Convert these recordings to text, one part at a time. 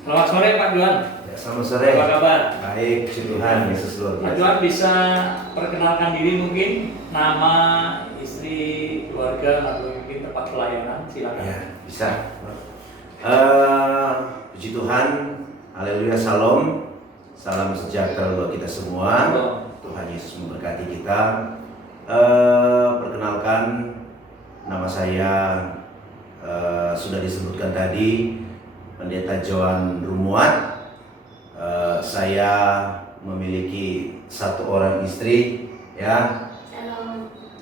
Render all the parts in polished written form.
Selamat sore Pak Juan. Ya, selamat sore. Apa kabar? Baik, puji Tuhan, Yesus luar biasa. Pak Juan bisa perkenalkan diri mungkin, nama, istri, keluarga, atau mungkin tempat pelayanan, silakan. Ya, bisa. Puji Tuhan, haleluya, salam, salam sejahtera buat kita semua. Tuhan Yesus memberkati kita. Perkenalkan, nama saya sudah disebutkan tadi, Pendeta Johan Rumuat. Saya memiliki satu orang istri, ya,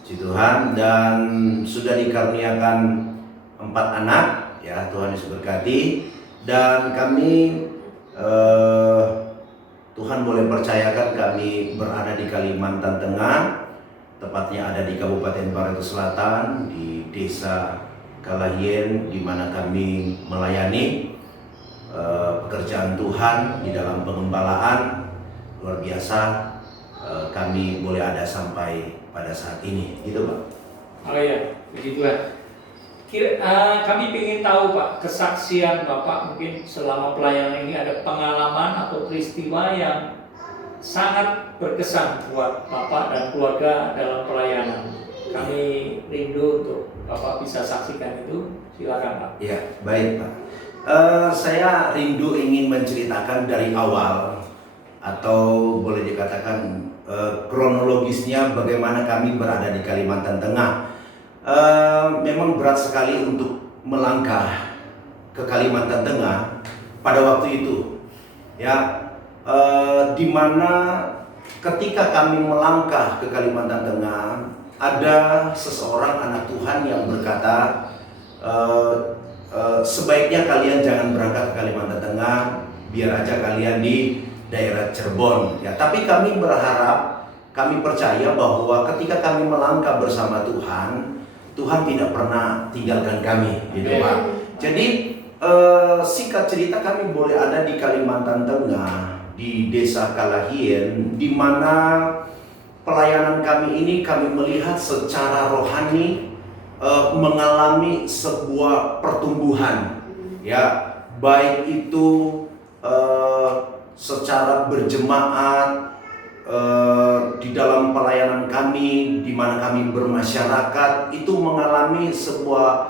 puji Tuhan, dan sudah dikaruniakan 4 anak, ya, Tuhan Yesus berkati. Dan kami Tuhan boleh percayakan kami berada di Kalimantan Tengah, tepatnya ada di Kabupaten Barito Selatan, di Desa Kalahien, di mana kami melayani pekerjaan Tuhan di dalam pengembalaan. Luar biasa, kami boleh ada sampai pada saat ini, gitu Pak. Oh ya, puji Tuhan. Kami ingin tahu Pak, kesaksian Bapak mungkin selama pelayanan ini ada pengalaman atau peristiwa yang sangat berkesan buat Bapak dan keluarga dalam pelayanan. Kami rindu untuk Bapak bisa saksikan itu, silakan Pak. Ya, baik Pak. Saya rindu ingin menceritakan dari awal, atau boleh dikatakan kronologisnya bagaimana kami berada di Kalimantan Tengah. Memang berat sekali untuk melangkah ke Kalimantan Tengah pada waktu itu, ya, di mana ketika kami melangkah ke Kalimantan Tengah, ada seseorang anak Tuhan yang berkata, sebaiknya kalian jangan berangkat ke Kalimantan Tengah, biar aja kalian di daerah Cirebon, ya. Tapi kami berharap, kami percaya bahwa ketika kami melangkah bersama Tuhan, Tuhan tidak pernah tinggalkan kami, gitu Pak. Jadi singkat cerita, kami boleh ada di Kalimantan Tengah, di Desa Kalahien, di mana pelayanan kami ini kami melihat secara rohani mengalami sebuah pertumbuhan, ya, baik itu secara berjemaat di dalam pelayanan kami, di mana kami bermasyarakat, itu mengalami sebuah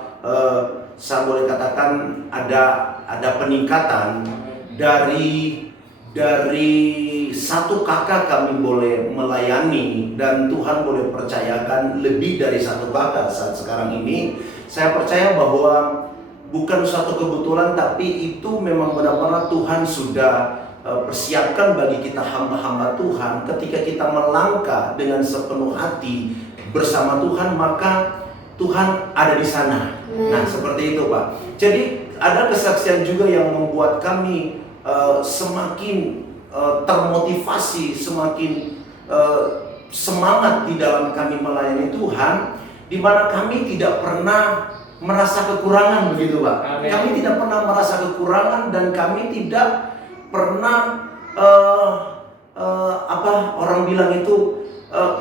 saya boleh katakan ada peningkatan dari satu kakak kami boleh melayani, dan Tuhan boleh percayakan lebih dari satu kakak saat sekarang ini. Saya percaya bahwa bukan suatu kebetulan, tapi itu memang benar-benar Tuhan sudah persiapkan bagi kita hamba-hamba Tuhan. Ketika kita melangkah dengan sepenuh hati bersama Tuhan, maka Tuhan ada di sana. Nah, seperti itu Pak. Jadi ada kesaksian juga yang membuat kami semakin termotivasi, semakin semangat di dalam kami melayani Tuhan, di mana kami tidak pernah merasa kekurangan, begitu Pak. Amen. Kami tidak pernah merasa kekurangan, dan kami tidak pernah orang bilang itu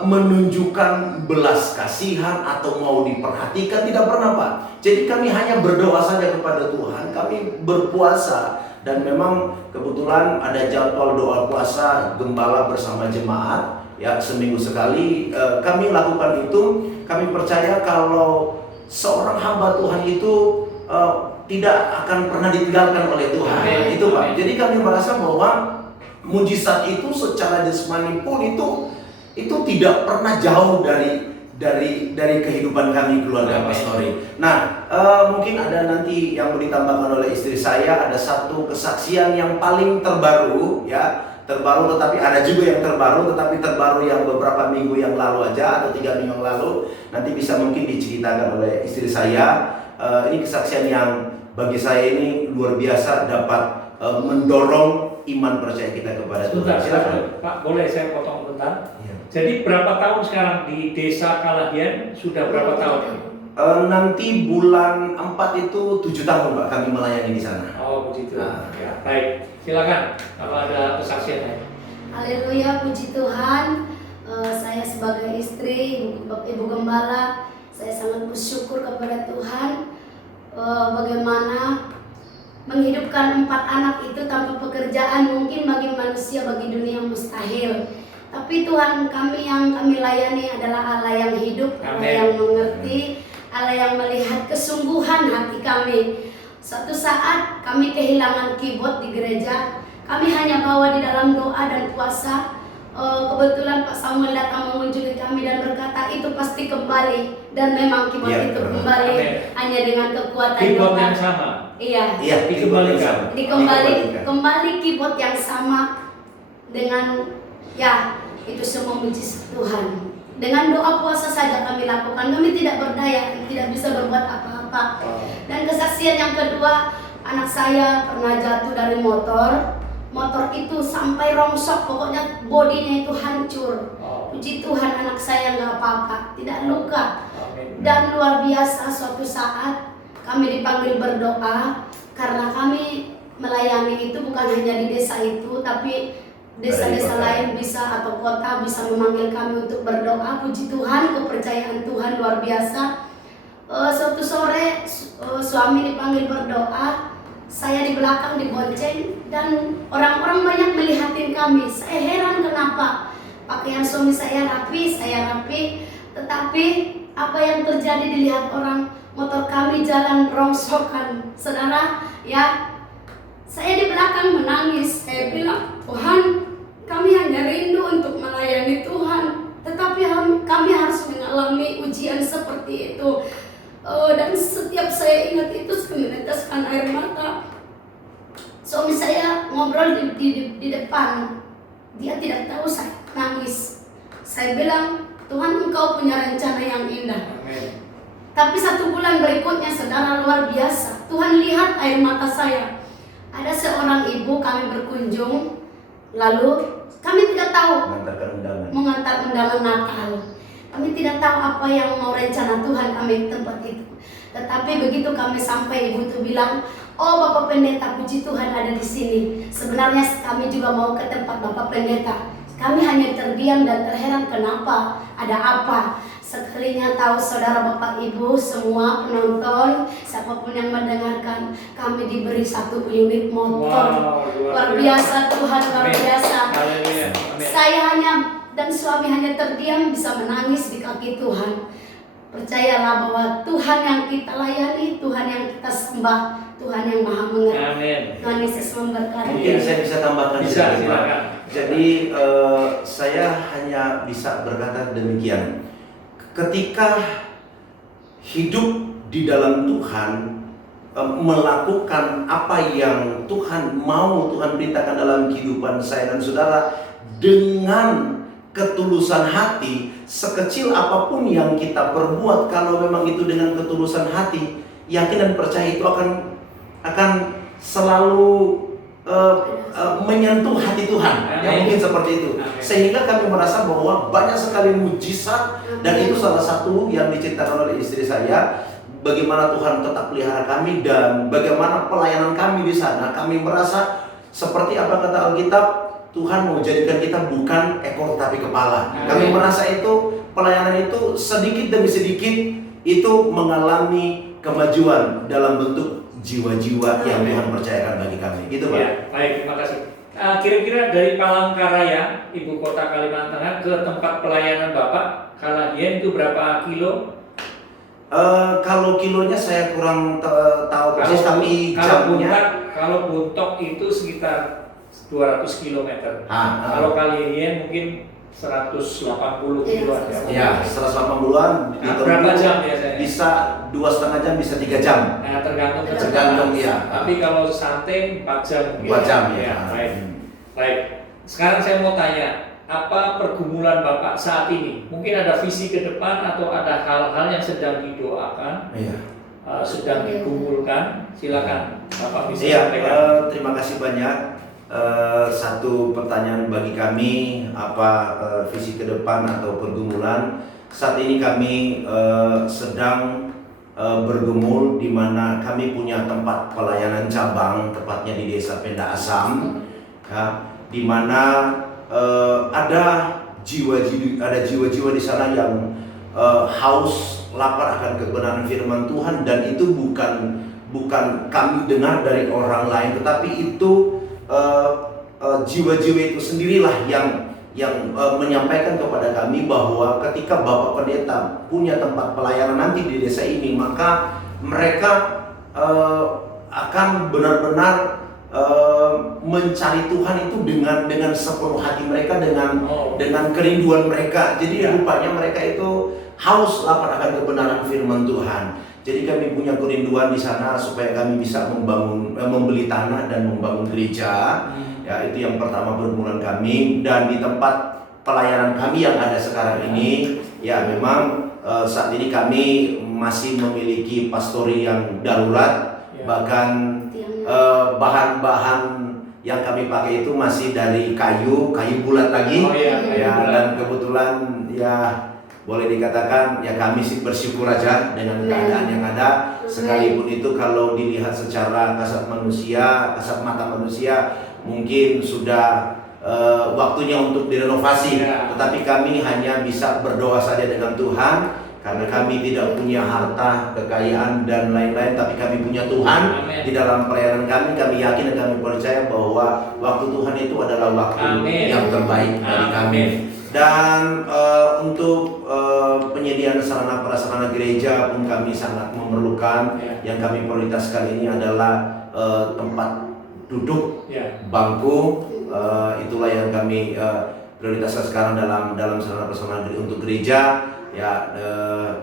menunjukkan belas kasihan atau mau diperhatikan, tidak pernah Pak. Jadi kami hanya berdoa saja kepada Tuhan, kami berpuasa, dan memang kebetulan ada jadwal doa puasa gembala bersama jemaat, ya, seminggu sekali kami lakukan itu. Kami percaya kalau seorang hamba Tuhan itu tidak akan pernah ditinggalkan oleh Tuhan. Amen. Itu Pak. Jadi kami merasa bahwa mujizat itu secara jasmani pun itu tidak pernah jauh dari kehidupan kami keluarga pastori. Nah, mungkin ada nanti yang mau ditambahkan oleh istri saya, ada satu kesaksian yang paling terbaru, ya, terbaru, tetapi ada juga yang terbaru yang beberapa minggu yang lalu aja, atau 3 minggu yang lalu. Nanti bisa mungkin diceritakan oleh istri saya. Ini kesaksian yang bagi saya ini luar biasa, dapat mendorong iman percaya kita kepada Tuhan. Silakan Pak, boleh saya potong bentar? Ya. Jadi berapa tahun sekarang di Desa Kalahien? Sudah berapa tahun? Nanti bulan 4 itu 7 tahun Pak kami melayani di sana. Oh begitu. Ya, baik, silakan kalau ada kesaksian. Haleluya, puji Tuhan. Saya sebagai istri, ibu gembala, saya sangat bersyukur kepada Tuhan bagaimana menghidupkan 4 anak itu tanpa pekerjaan mungkin bagi manusia, bagi dunia mustahil. Tapi Tuhan kami yang kami layani adalah Allah yang hidup, Allah yang mengerti, Allah yang melihat kesungguhan hati kami. Suatu saat kami kehilangan keyboard di gereja, kami hanya bawa di dalam doa dan puasa. Kebetulan Pak Samuel datang mengunjungi kami dan berkata itu pasti kembali, dan memang keyboard itu kembali. Hanya dengan kekuatan keyboard doa. yang sama. Iya. Dikembalikan. Kembali keyboard yang sama dengan itu semua mujizat Tuhan. Dengan doa puasa saja kami lakukan. Kami tidak berdaya, tidak bisa berbuat apa-apa. Dan kesaksian yang kedua, anak saya pernah jatuh dari motor. Motor itu sampai rongsok, pokoknya bodinya itu hancur. Puji Tuhan anak saya nggak apa-apa, tidak luka. Dan luar biasa suatu saat kami dipanggil berdoa, karena kami melayani itu bukan hanya di desa itu, tapi desa-desa lain bisa atau kota bisa memanggil kami untuk berdoa. Puji Tuhan, kepercayaan Tuhan luar biasa. Suatu sore suami dipanggil berdoa, saya di belakang dibonceng dan orang-orang banyak melihatin kami. Saya heran kenapa pakaian suami saya rapi, tetapi apa yang terjadi dilihat orang, motor kami jalan rongsokan. Saudara, saya di belakang menangis. Saya bilang, Tuhan, kami hanya rindu untuk melayani Tuhan, tetapi kami harus mengalami ujian seperti itu. Dan setiap saya ingat itu, saya meneteskan air mata. Suami saya ngobrol di depan, dia tidak tahu saya nangis. Saya bilang, Tuhan, Engkau punya rencana yang indah. Amen. Tapi 1 bulan berikutnya, saudara, luar biasa. Tuhan lihat air mata saya. Ada seorang ibu, kami berkunjung, lalu kami tidak tahu mengantar undangan Natal. Kami tidak tahu apa yang mau rencana Tuhan kami di tempat itu. Tetapi begitu kami sampai, ibu itu bilang, oh Bapak Pendeta, puji Tuhan ada di sini. Sebenarnya kami juga mau ke tempat Bapak Pendeta. Kami hanya terdiam dan terheran kenapa, ada apa. Sekalinya tahu saudara Bapak Ibu semua penonton, siapapun yang mendengarkan, kami diberi 1 unit motor. Luar biasa Tuhan, luar biasa. Saya hanya dan suami hanya terdiam, bisa menangis di kaki Tuhan. Percayalah bahwa Tuhan yang kita layani, Tuhan yang kita sembah, Tuhan yang Maha mengerti. Amin. Tuhan Yesus memberkati. Mungkin saya bisa tambahkan silakan. Jadi saya hanya bisa berkata demikian. Ketika hidup di dalam Tuhan, melakukan apa yang Tuhan mau, Tuhan perintahkan dalam kehidupan saya dan saudara dengan ketulusan hati, sekecil apapun yang kita perbuat, kalau memang itu dengan ketulusan hati, yakin dan percaya itu akan selalu menyentuh hati Tuhan. Ya mungkin seperti itu. Sehingga kami merasa bahwa banyak sekali mujizat, dan itu salah satu yang diceritakan oleh istri saya, bagaimana Tuhan tetap pelihara kami dan bagaimana pelayanan kami di sana. Kami merasa seperti apa kata Alkitab, Tuhan mau jadikan kita bukan ekor tapi kepala. Kami merasa itu pelayanan itu sedikit demi sedikit itu mengalami kemajuan dalam bentuk jiwa-jiwa yang Tuhan percayakan bagi kami. Gitu Pak. Ya, baik, terima kasih. Kira-kira dari Palangkaraya, ibu kota Kalimantan Tengah, ke tempat pelayanan Bapak, Kalahien itu berapa kilo? Kalau kilonya saya kurang tahu persis, tapi jamnya. Kalau Buntok itu sekitar 200 km. Kalau Kalahien mungkin 180 kilo aja. Ya, 180-an. Berapa jam biasanya? Bisa 2,5 jam, bisa 3 jam. Nah, tergantung ya. Tapi kalau santai 4 jam. 4 jam ya. Baik. Sekarang saya mau tanya, apa pergumulan Bapak saat ini? Mungkin ada visi ke depan atau ada hal-hal yang sedang didoakan, sedang digumulkan. Silakan Bapak bisa sampaikan. Terima kasih banyak. Satu pertanyaan bagi kami, apa visi ke depan atau pergumulan? Saat ini kami sedang bergumul di mana kami punya tempat pelayanan cabang, tepatnya di Desa Penda Asam, di mana ada jiwa-jiwa di sana yang haus lapar akan kebenaran firman Tuhan, dan itu bukan bukan kami dengar dari orang lain, tetapi itu jiwa-jiwa itu sendirilah yang menyampaikan kepada kami bahwa ketika Bapak Pendeta punya tempat pelayanan nanti di desa ini, maka mereka akan benar-benar mencari Tuhan itu dengan sepenuh hati mereka, dengan kerinduan mereka. Jadi rupanya mereka itu haus lapar akan kebenaran firman Tuhan. Jadi kami punya kerinduan di sana supaya kami bisa membeli tanah dan membangun gereja. Ya, itu yang pertama pergumulan kami. Dan di tempat pelayanan kami yang ada sekarang ini, ya memang saat ini kami masih memiliki pastori yang darurat. Bahkan bahan-bahan yang kami pakai itu masih dari kayu bulat lagi. Dan kebetulan ya boleh dikatakan ya kami sih bersyukur aja dengan keadaan yang ada. Sekalipun itu kalau dilihat secara kasat mata manusia mungkin sudah waktunya untuk direnovasi, tetapi kami hanya bisa berdoa saja dengan Tuhan. Karena kami tidak punya harta, kekayaan dan lain-lain, tapi kami punya Tuhan. Di dalam pelayanan kami yakin dan kami percaya bahwa waktu Tuhan itu adalah waktu yang terbaik dari kami. Dan untuk penyediaan sarana prasarana gereja pun kami sangat memerlukan. Yang kami prioritaskan ini adalah tempat duduk, bangku. Itulah yang kami prioritaskan sekarang dalam sarana prasarana untuk gereja. Ya,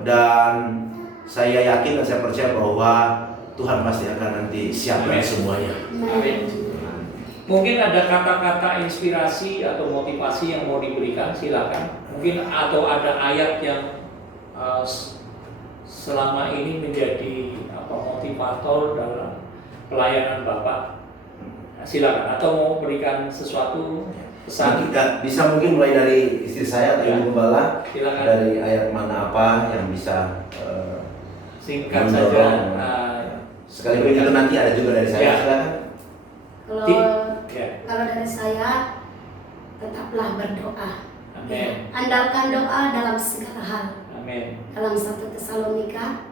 dan saya yakin dan saya percaya bahwa Tuhan pasti akan nanti siapkan semuanya. Amin. Mungkin ada kata-kata inspirasi atau motivasi yang mau diberikan, silakan. Mungkin atau ada ayat yang selama ini menjadi motivator dalam pelayanan Bapak. Silakan. Atau mau berikan sesuatu pesan. Kita bisa mungkin mulai dari istri saya atau Ibu Gembala. Silakan. Dari ayat mana apa yang bisa singkat saja. Sekalipun itu nanti ada juga dari saya. Silakan. Kalau dari saya, tetaplah berdoa. Amin. Andalkan doa dalam segala hal. Amin. Dalam 1 Tesalonika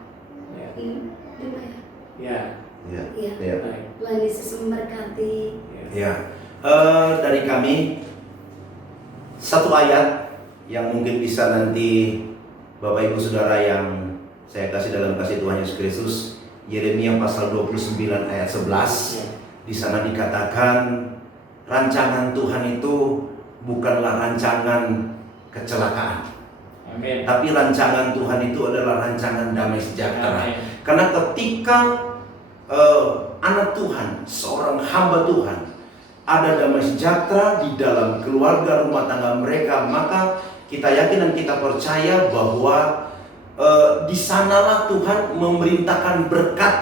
5 ya. Tuhan Yesus memberkati. Dari kami satu ayat yang mungkin bisa nanti Bapak Ibu Saudara yang saya kasih dalam kasih Tuhan Yesus Kristus, Yeremia pasal 29 ayat 11. Di sana dikatakan rancangan Tuhan itu bukanlah rancangan kecelakaan. Amin. Tapi rancangan Tuhan itu adalah rancangan damai sejahtera. Karena ketika anak Tuhan, seorang hamba Tuhan, ada damai sejahtera di dalam keluarga rumah tangga mereka, maka kita yakin dan kita percaya bahwa di sanalah Tuhan memerintahkan berkat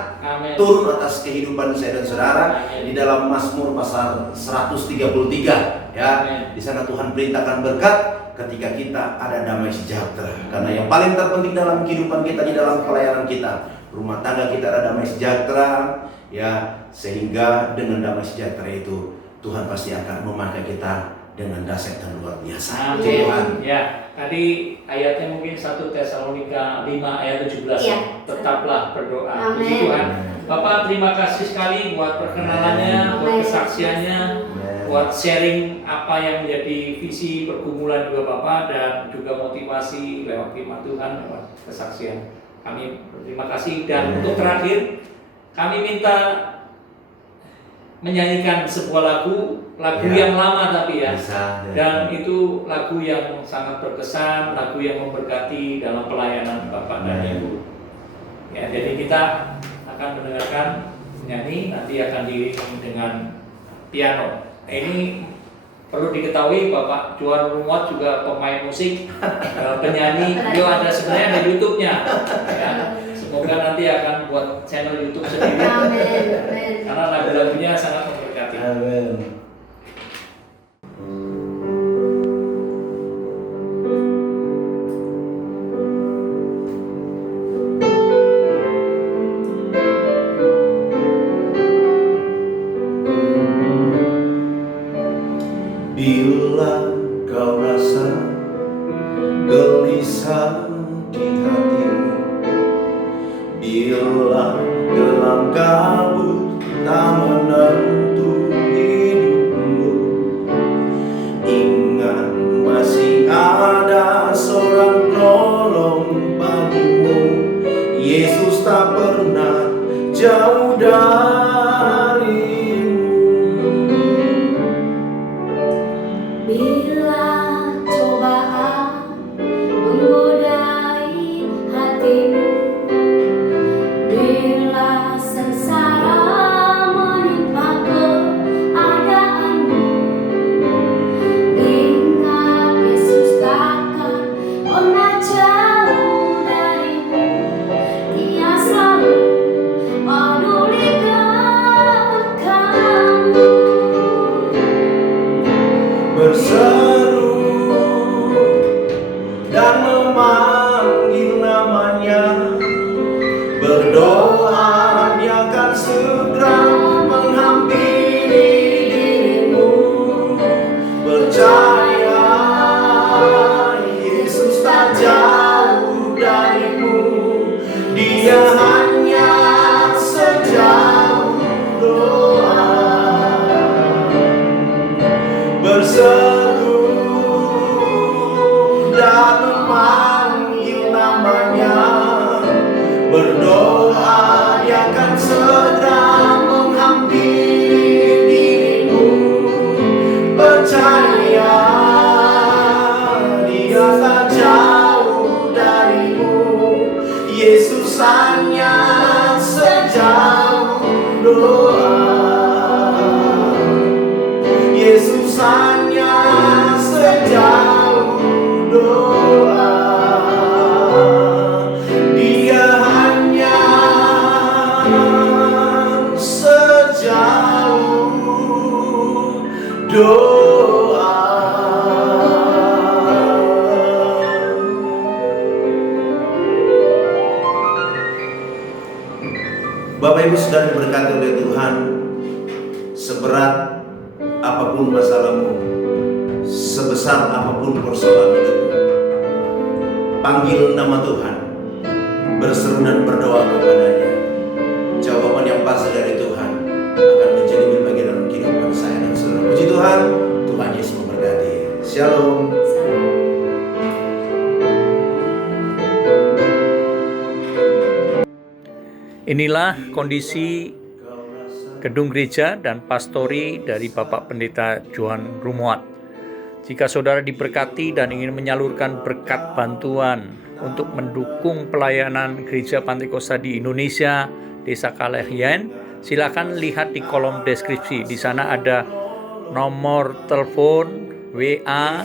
turun atas kehidupan saya dan saudara. Di dalam Mazmur pasal 133 ya, di sana Tuhan perintahkan berkat ketika kita ada damai sejahtera. Karena yang paling terpenting dalam kehidupan kita, di dalam pelayanan kita, rumah tangga kita ada damai sejahtera ya, sehingga dengan damai sejahtera itu Tuhan pasti akan memakai kita dengan dahsyat dan luar biasa. Amin. Ya, tadi ayatnya mungkin 1 Tesalonika 5 ayat 17. Tetaplah berdoa. Puji Tuhan. Bapak terima kasih sekali buat perkenalannya, buat kesaksiannya, buat sharing apa yang menjadi visi pergumulan juga Bapak, dan juga motivasi lewat firman Tuhan, lewat kesaksian. Kami berterima kasih. Dan untuk terakhir, kami minta menyanyikan sebuah lagu yang lama tapi dan itu lagu yang sangat berkesan, lagu yang memberkati dalam pelayanan Bapak dan Ibu. Ya, jadi kita akan mendengarkan nyanyi, nanti akan diiringi dengan piano. Ini perlu diketahui Bapak Juan Rumot juga pemain musik, penyanyi, dia sebenarnya ada YouTube-nya. Ya. Semoga nanti akan buat channel YouTube sendiri. Amin. Karena lagu-lagunya sangat memberkati. Amin. Bila kau rasa gelisah di hatimu, bila dalam Ibu sudah diberkati oleh Tuhan, seberat apapun masalahmu, sebesar apapun persoalan hidupmu, panggil nama Tuhan, berseru dan berdoa kepadanya. Jawaban yang pasti dari Tuhan akan menjadi bagian dalam kehidupan saya dan saudara. Puji Tuhan, Tuhan Yesus memberkati. Shalom. Inilah kondisi gedung gereja dan pastori dari Bapak Pendeta Johan Rumoat. Jika saudara diberkati dan ingin menyalurkan berkat bantuan untuk mendukung pelayanan Gereja Pantekosta di Indonesia, Desa Kalehien, silakan lihat di kolom deskripsi. Di sana ada nomor telepon, WA,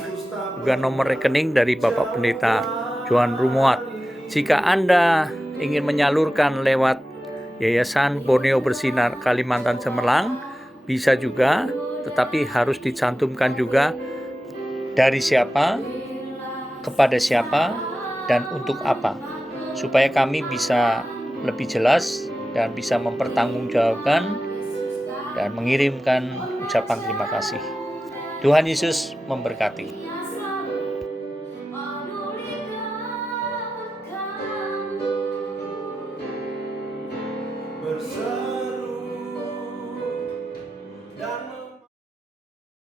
juga nomor rekening dari Bapak Pendeta Johan Rumoat. Jika Anda ingin menyalurkan lewat Yayasan Borneo Bersinar Kalimantan Cemerlang, bisa juga, tetapi harus dicantumkan juga dari siapa, kepada siapa, dan untuk apa, supaya kami bisa lebih jelas dan bisa mempertanggungjawabkan dan mengirimkan ucapan terima kasih. Tuhan Yesus memberkati.